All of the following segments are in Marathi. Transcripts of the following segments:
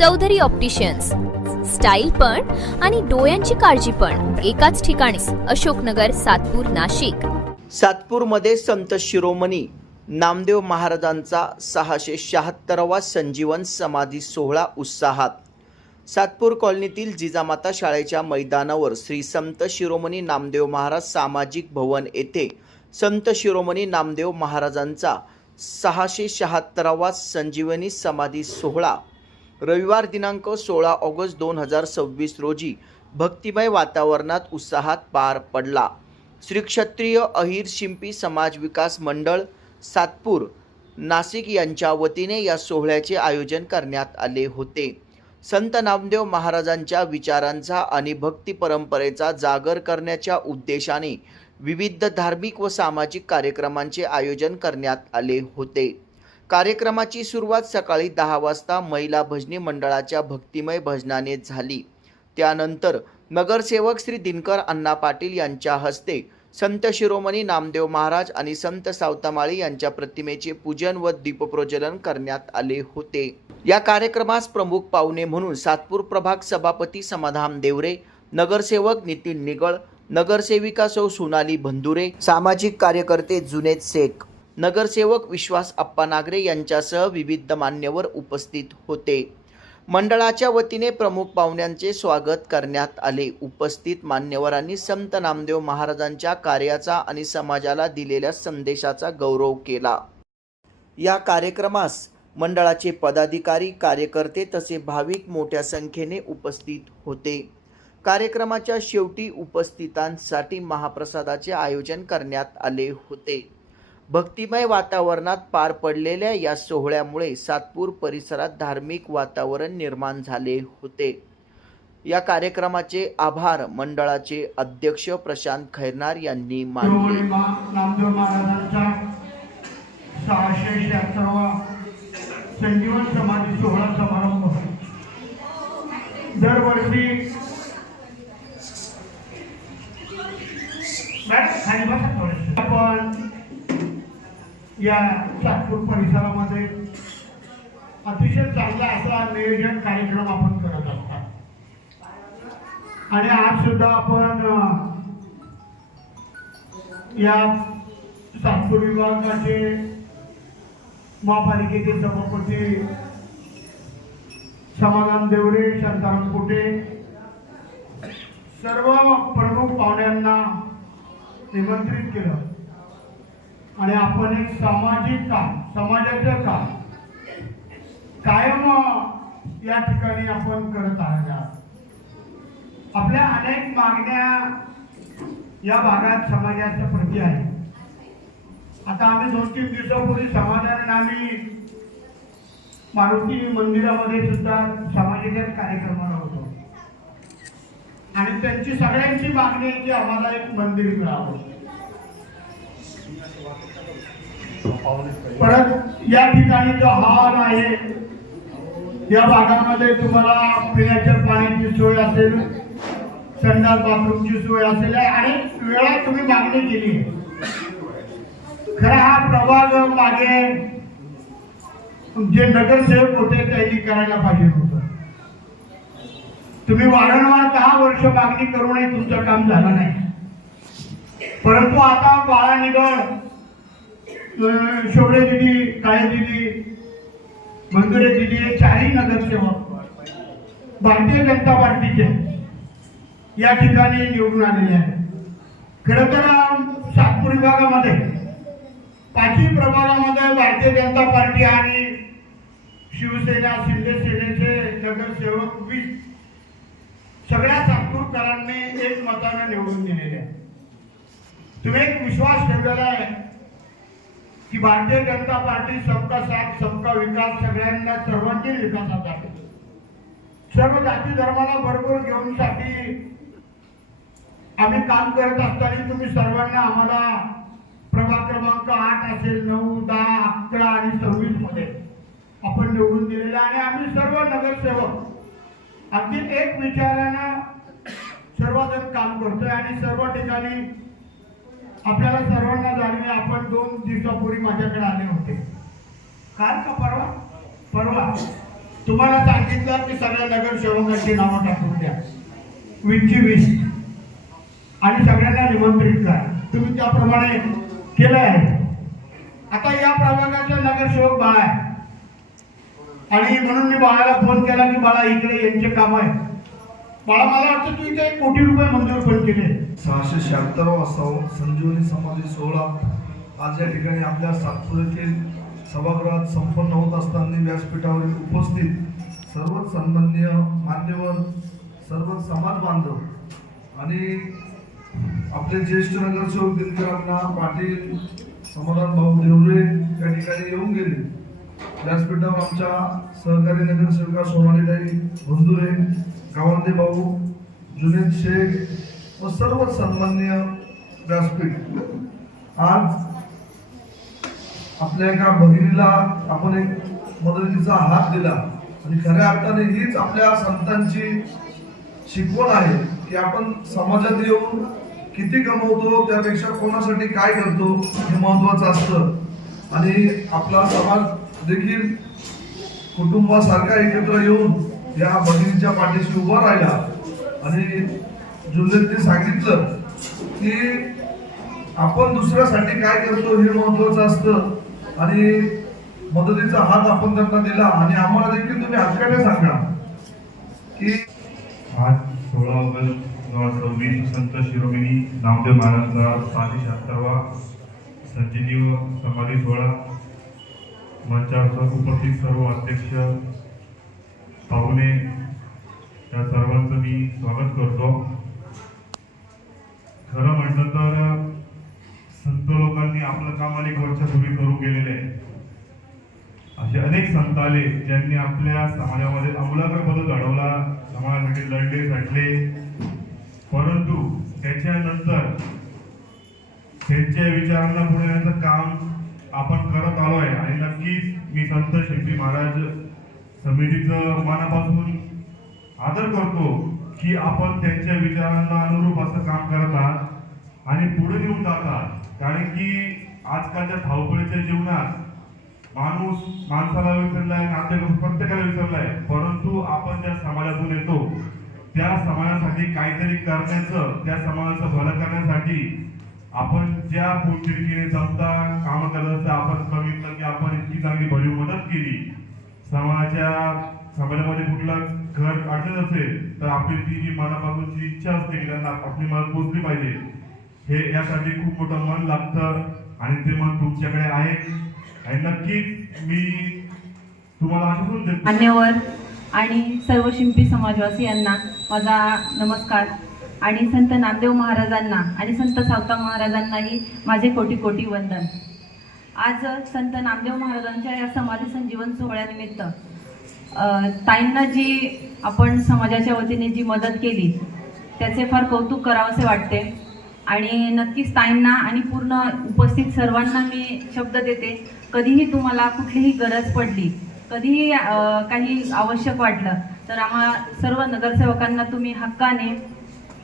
चौधरी ऑप्टिशियन्स, स्टाईल पण आणि डोळ्यांची काळजी पण एकाच ठिकाणी. अशोकनगर, सातपूर, नाशिक. सातपूरमध्ये संत शिरोमणी नामदेव महाराजांचा 676वा संजीवन समाधी सोहळा उत्साहात. सातपूर कॉलनीतील जिजामाता शाळेच्या मैदानावर श्री संत शिरोमणी नामदेव महाराज सामाजिक भवन येथे संत शिरोमणी नामदेव महाराजांचा 676वा संजीवनी समाधी सोहळा रविवार दिनांक 16 ऑगस्ट 2026 रोजी भक्तिमय वातावरणात उत्साहात पार पडला. श्री क्षत्रिय अहिर शिंपी समाज विकास मंडळ सातपूर नाशिक यांच्या वतीने या सोहळ्याचे आयोजन करण्यात आले होते. संत नामदेव महाराजांच्या विचारांचा आणि भक्ती परंपरेचा जागर करण्याच्या उद्देशाने विविध धार्मिक व सामाजिक कार्यक्रमांचे आयोजन करण्यात आले होते. कार्यक्रमाची सुरुवात सकाळी 10 वाजता महिला भजनी मंडळाच्या भक्तिमय भजनाने झाली. त्यानंतर नगरसेवक श्री दिनकर अण्णा पाटील यांच्या हस्ते संत शिरोमणी नामदेव महाराज आणि संत सावतामाळी यांच्या प्रतिमेचे पूजन व दीपप्रज्वलन करण्यात आले होते. या कार्यक्रमास प्रमुख पाहुणे म्हणून सातपूर प्रभाग सभापती समाधान देवरे, नगरसेवक नितीन निगळ, नगरसेविका सौ सोनाली बंधुरे, सामाजिक कार्यकर्ते जुनेद शेख, नगरसेवक विश्वास अप्पा नागरे यांच्यासह विविध मान्यवर उपस्थित होते. मंडळाच्या वतीने प्रमुख पाहुण्यांचे स्वागत करण्यात आले. उपस्थित मान्यवरांनी संत नामदेव महाराजांच्या कार्याचा आणि समाजाला दिलेल्या संदेशाचा गौरव केला. या कार्यक्रमास मंडळाचे पदाधिकारी, कार्यकर्ते तसे भाविक मोठ्या संख्येने उपस्थित होते. कार्यक्रमाच्या शेवटी उपस्थितांसाठी महाप्रसादाचे आयोजन करण्यात आले होते. भक्तिमय वातावरणात पार पडलेल्या या सोहळ्यामुळे सातपूर परिसरात धार्मिक वातावरण निर्माण झाले होते. या कार्यक्रमाचे आभार मंडळाचे अध्यक्ष प्रशांत खैरनार यांनी मानले. नामदेव महाराजांचा 676वा संजीवन समाधी सोहळा समारंभ दरवर्षी आपण या सातपूर परिसरामध्ये अतिशय चांगला असा नियोजन कार्यक्रम आपण करत असतात. आणि आज सुद्धा आपण या सातपूर विभागाचे महापालिकेचे सभापती समाधान देवरे, शांताराम कोटे, सर्व प्रमुख पाहुण्यांना निमंत्रित केलं आणि आपण एक सामाजिक काम, समाजाचं काम कायम या ठिकाणी आपण करत आहात. आपल्या अनेक मागण्या या भागात समाजाच्या प्रती आहे. आता आम्ही 2-3 दिवसापूर्वी समाजाने आम्ही मारुती मंदिरामध्ये सुद्धा समाजाच्या कार्यक्रमाला होतो आणि त्यांची सगळ्यांची मागणी आहे की आम्हाला एक मंदिर मिळावं. परत या ठिकाणी जो हॉल आहे या भागामध्ये तुम्हाला पिण्याच्या पाण्याची सोय असेल, संडास बाथरूमची सोय असेल, अनेक वेळा तुम्ही मागणी केली आहे. खरा हा प्रभाग मागे जे नगरसेवक होते त्यांनी करायला पाहिजे होतं. तुम्ही वारंवार 10 वर्ष मागणी करूनही तुमचं काम झालं नाही. परंतु आता बाळा निगळ, शोभे दिदी, काळे दिदी, बंधुरे दिदी हे 4ही नगरसेवक भारतीय जनता पार्टीचे या ठिकाणी निवडून आलेले आहेत. खरं तर सातपूर विभागामध्ये 5ही प्रभागामध्ये भारतीय जनता पार्टी आणि शिवसेना, शिंदे सेनेचे नगरसेवक 20 सगळ्या सातपूरकरांनी एक मताने निवडून दिलेले आहे. तुम्ही एक विश्वास ठेवलेला आहे की भारतीय जनता पार्टी सबका साथ सबका विकास, सगळ्यांना सर्वांगीण विकासासाठी, सर्व जाती धर्माला बरोबर घेऊन साठी आम्ही काम करत असताना तुम्ही सर्वांना आम्हाला प्रभाग क्रमांक 8 असेल, 9, 10, 11 आणि 26 मध्ये आपण निवडून दिलेले आणि आम्ही सर्व नगरसेवक अगदी एक विचारानं सर्वजण काम करतोय आणि सर्व ठिकाणी आपल्याला सर्वांना जाणवे. आपण 2 दिवसापूर्वी माझ्याकडे आले होते, काल का परवा तुम्हाला सांगितलं की सगळ्या नगरसेवकांची नावं टाकून द्या, 20 आणि सगळ्यांना निमंत्रित करा. तुम्ही त्याप्रमाणे केलं आहे. आता या प्रभागाचा नगरसेवक बाळा आहे आणि म्हणून मी बाळाला फोन केला की बाळा इकडे यांचे काम आहे. बाळा मला वाटतं तू इथे 1 कोटी रुपये मंजूर पण केले. 676वा संजीवनी समाधी सोहळा आज या ठिकाणी आपल्या सातपूर येथील सभागृहात संपन्न होत असताना व्यासपीठावरील उपस्थित सर्व सन्माननीय मान्यवर, सर्व समाज बांधव आणि आपले ज्येष्ठ नगरसेवक दिनकरांना पाटील, समाधान भाऊ देवरे या ठिकाणी येऊन गेले. व्यासपीठावर आमच्या सहकारी नगरसेविका सोनालीताई भंदुरे, गावंदे भाऊ, जुनेद शेख व सर्व सन्माननीय व्यासपीठ. आज आपल्या एका भगिनीला आपण एक मदतीचा हात दिला आणि खऱ्या अर्थाने हीच आपल्या संतांची शिकवण आहे की आपण समाजात येऊन किती कमवतो त्यापेक्षा कोणासाठी काय करतो हे महत्वाचं असतं. आणि आपला समाज देखील कुटुंबासारखा एकत्र येऊन या भगिनीच्या पाठीशी उभा राहिला. आणि जुन्नतने सांगितलं की आपण दुसऱ्यासाठी काय करतो हे महत्वाचं असतं आणि मदतीचा हात आपण त्यांना दिला. आणि आम्हाला देखील तुम्ही हक्काने सांगा की आज 16 ऑगस्ट 2026 संत शिरोमणी नामदेव महाराजांचा 676वा संजीवनी समाधी सोहळा. मंचावर उपस्थित सर्व अध्यक्ष, पाहुणे या सर्वांचं मी स्वागत करतो. खरं म्हटलं तर संत लोकांनी आपलं काम अनेक वर्षापूर्वी करून गेलेले आहे. असे अनेक संत आले ज्यांनी आपल्या समाजामध्ये आमूलाग्र बदल घडवला, समाजासाठी लढले झटले. परंतु त्याच्यानंतर त्यांच्या विचारांना पुढे नेण्याचं काम आपण करत आलोय. आणि नक्कीच मी संत शिंपी महाराज समितीचं मनापासून आदर करतो की आपण त्यांच्या विचारांना अनुरूप असं काम करत आहात आणि पुढे घेऊन जात आहात. कारण की आजकालच्या धावपळीच्या जीवनात माणसाला विसरलाय, नातेवाईक प्रत्येकाला विसरलाय. परंतु आपण ज्या समाजातून येतो त्या समाजासाठी काहीतरी करण्याचं, त्या समाजाचं भलं करण्यासाठी आपण ज्या पोटतिडकीने जमता काम करत असतं. आपण बघितलं की आपण इतकी चांगली भरीव मदत केली. समाजामध्ये कुठलं घर अडचण असेल तर आपली ती जी मनापासूनची इच्छा असते की त्यांना आपली मदत पोचली पाहिजे, हे यासाठी खूप मोठं मन लागतं आणि ते मन तुमच्याकडे आहे. आणि नक्कीच मी तुम्हाला आश्वासन देतो. मान्यवर आणि सर्व शिंपी समाजवासियांना माझा नमस्कार. आणि संत नामदेव महाराजांना आणि संत सावता महाराजांनाही माझे कोटी कोटी वंदन. आज संत नामदेव महाराजांच्या या समाधी संजीवन सोहळ्यानिमित्त ताईंना जी आपण समाजाच्या वतीने जी मदत केली त्याचे फार कौतुक करावंसे वाटते. आणि नक्कीच ताईंना आणि पूर्ण उपस्थित सर्वांना मी शब्द देते, कधीही तुम्हाला कुठलीही गरज पडली, कधीही काही आवश्यक वाटलं तर आम्हा सर्व नगरसेवकांना तुम्ही हक्काने,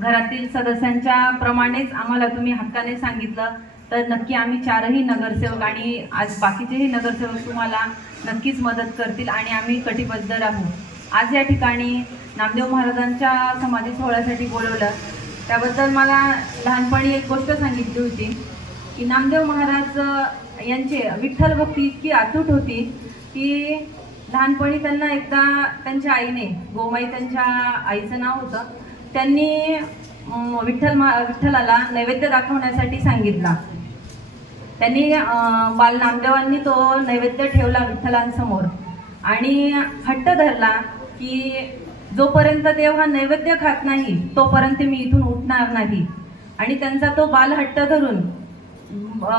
घरातील सदस्यांच्या प्रमाणेच आम्हाला तुम्ही हक्काने सांगितलं तर नक्की आम्ही 4ही नगरसेवक आणि आज बाकीचेही नगरसेवक तुम्हाला नक्कीच मदत करतील आणि आम्ही कटिबद्ध राहू. आज या ठिकाणी नामदेव महाराजांच्या समाधी सोहळ्यासाठी बोलवलं त्याबद्दल मला लहानपणी एक गोष्ट सांगितली होती की नामदेव महाराज यांचे विठ्ठल भक्ती इतकी अतूट होती की लहानपणी त्यांना एकदा त्यांच्या आईने, गोमाई त्यांच्या आईचं नाव होतं, त्यांनी विठ्ठलाला नैवेद्य दाखवण्यासाठी सांगितला. त्यांनी बाल नामदेवांनी तो नैवेद्य ठेवला विठ्ठलांसमोर आणि हट्ट धरला की जोपर्यंत देव हा नैवेद्य खात नाही तोपर्यंत मी इथून उठणार नाही. आणि त्यांचा तो बाल हट्ट धरून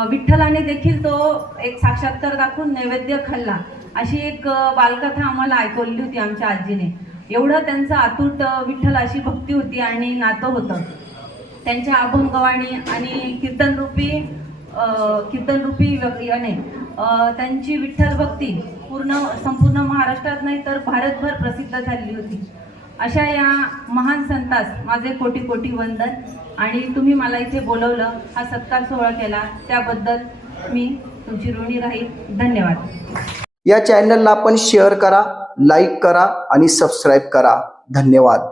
विठ्ठलाने देखील तो एक साक्षात्कार दाखवून नैवेद्य खाल्ला. अशी एक बालकथा आम्हाला ऐकवली होती आमच्या आजीने. एवढं त्यांचं अतूट विठ्ठलाशी भक्ती होती आणि नातं होतं. त्यांच्या अभंगवाणी आणि कीर्तनरूपी याने त्यांची विठ्ठल भक्ती संपूर्ण महाराष्ट्रात नाही तर भारतभर प्रसिद्ध झालेली होती. अशा या महान संतास माझे कोटी कोटी वंदन. आणि तुम्ही मला इथे बोलवलं, हा सत्कार सोहळा केला त्याबद्दल मी तुमची ऋणी राहील. धन्यवाद. या चॅनलला आपण शेअर करा, लाईक करा आणि सबस्क्राईब करा. धन्यवाद.